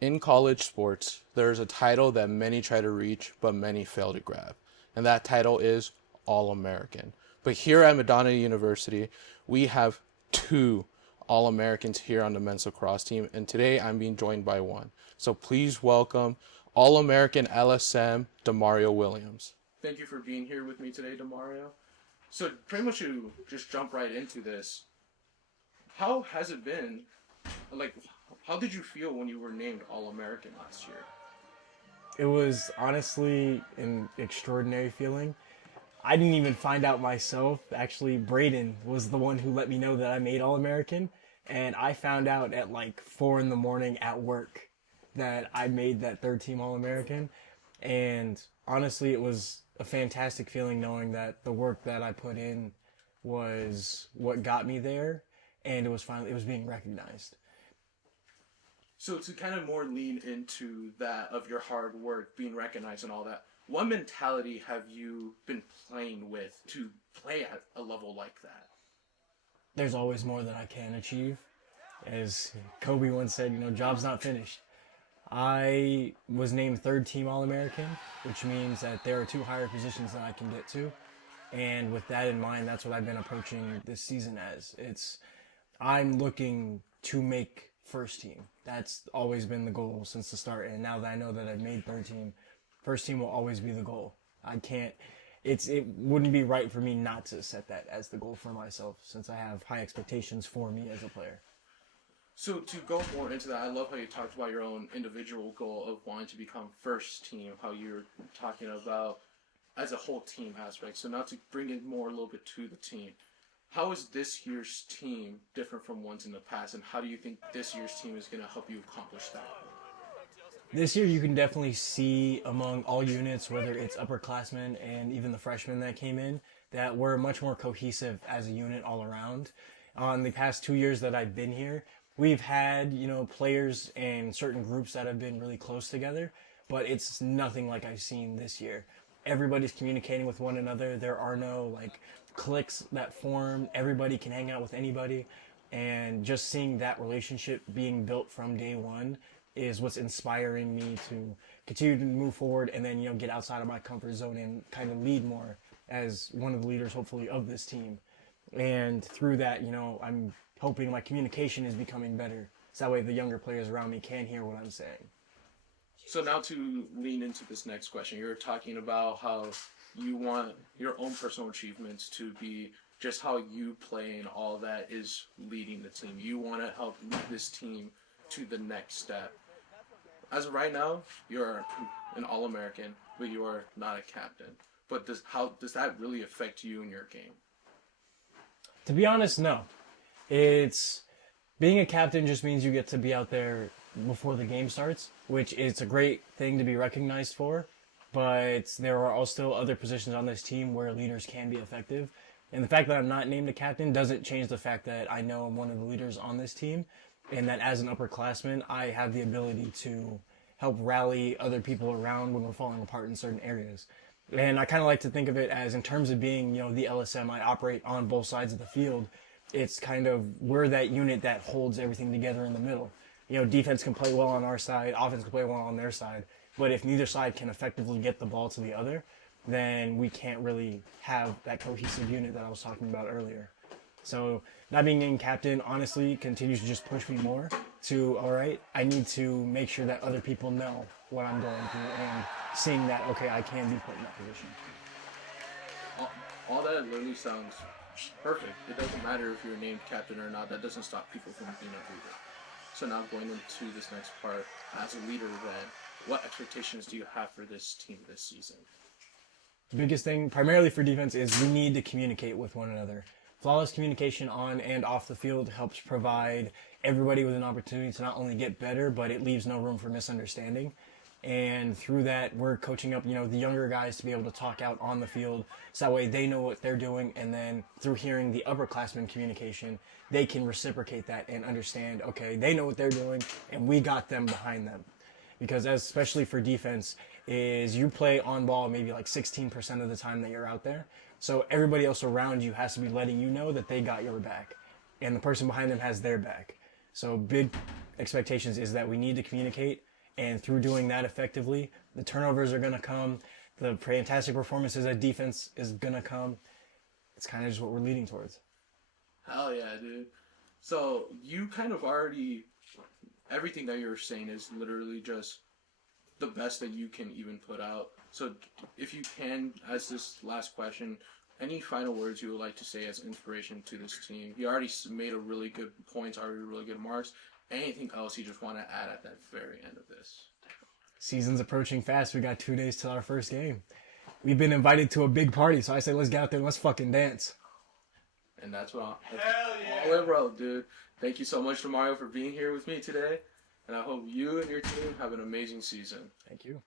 In college sports, there's a title that many try to reach, but many fail to grab. And that title is All American. But here at Madonna University, we have two All Americans here on the men's lacrosse team. And today I'm being joined by one. So please welcome All American LSM, DeMario Williams. Thank you for being here with me today, DeMario. So pretty much to just jump right into this, how has it been? Like, how did you feel when you were named All-American last year? It was honestly an extraordinary feeling. I didn't even find out myself. Actually, Braden was the one who let me know that I made All American, and I found out at like 4 in the morning at work that I made that third team All American. And honestly, it was a fantastic feeling knowing that the work that I put in was what got me there, and it was being recognized. So to kind of more lean into that of your hard work being recognized and all that, what mentality have you been playing with to play at a level like that? There's always more that I can achieve. As Kobe once said, job's not finished. I was named third team All American, which means that there are two higher positions that I can get to. And with that in mind, that's what I've been approaching this season as. I'm looking to make first team. That's always been the goal since the start. And now that I know that I've made third team, first team will always be the goal. It wouldn't be right for me not to set that as the goal for myself since I have high expectations for me as a player. So to go more into that, I love how you talked about your own individual goal of wanting to become first team, how you're talking about as a whole team aspect. So now to bring it more a little bit to the team. How is this year's team different from ones in the past, and how do you think this year's team is going to help you accomplish that? This year, you can definitely see among all units, whether it's upperclassmen and even the freshmen that came in, that we're much more cohesive as a unit all around. On the past 2 years that I've been here, we've had, players and certain groups that have been really close together, but it's nothing like I've seen this year. Everybody's communicating with one another. There are no cliques that form. Everybody can hang out with anybody, and just seeing that relationship being built from day one is what's inspiring me to continue to move forward and then get outside of my comfort zone and kind of lead more as one of the leaders hopefully of this team. And through that, I'm hoping my communication is becoming better so that way the younger players around me can hear what I'm saying. So now to lean into this next question, you're talking about how you want your own personal achievements to be just how you play and all that is leading the team. You want to help lead this team to the next step. As of right now, you're an All-American, but you are not a captain. But how does that really affect you in your game? To be honest, no. It's being a captain just means you get to be out there before the game starts, which is a great thing to be recognized for. But there are also other positions on this team where leaders can be effective. And the fact that I'm not named a captain doesn't change the fact that I know I'm one of the leaders on this team, and that as an upperclassman, I have the ability to help rally other people around when we're falling apart in certain areas. And I kind of like to think of it as, in terms of being, the LSM, I operate on both sides of the field. It's kind of, we're that unit that holds everything together in the middle. Defense can play well on our side, offense can play well on their side. But if neither side can effectively get the ball to the other, then we can't really have that cohesive unit that I was talking about earlier. So not being named captain, honestly, continues to just push me more to, all right, I need to make sure that other people know what I'm going through and seeing that, okay, I can be put in that position. All that literally sounds perfect. It doesn't matter if you're named captain or not. That doesn't stop people from being a leader. So now going into this next part, as a leader then, what expectations do you have for this team this season? The biggest thing, primarily for defense, is we need to communicate with one another. Flawless communication on and off the field helps provide everybody with an opportunity to not only get better, but it leaves no room for misunderstanding. And through that, we're coaching up, the younger guys to be able to talk out on the field, so that way they know what they're doing, and then through hearing the upperclassmen communication, they can reciprocate that and understand, okay, they know what they're doing, and we got them behind them. Because especially for defense, is you play on ball maybe 16% of the time that you're out there. So everybody else around you has to be letting you know that they got your back, and the person behind them has their back. So big expectations is that we need to communicate, and through doing that effectively, the turnovers are going to come, the fantastic performances at defense is going to come. It's kind of just what we're leading towards. Hell yeah, dude. So you kind of already, everything that you're saying is literally just the best that you can even put out. So if you can, as this last question, any final words you would like to say as inspiration to this team? You already made a really good points, already really good marks. Anything else you just want to add at that very end of this? Season's approaching fast. We got 2 days till our first game. We've been invited to a big party, so I say let's get out there and let's fucking dance. And that's what all in road, dude. Thank you so much, DeMario, for being here with me today. And I hope you and your team have an amazing season. Thank you.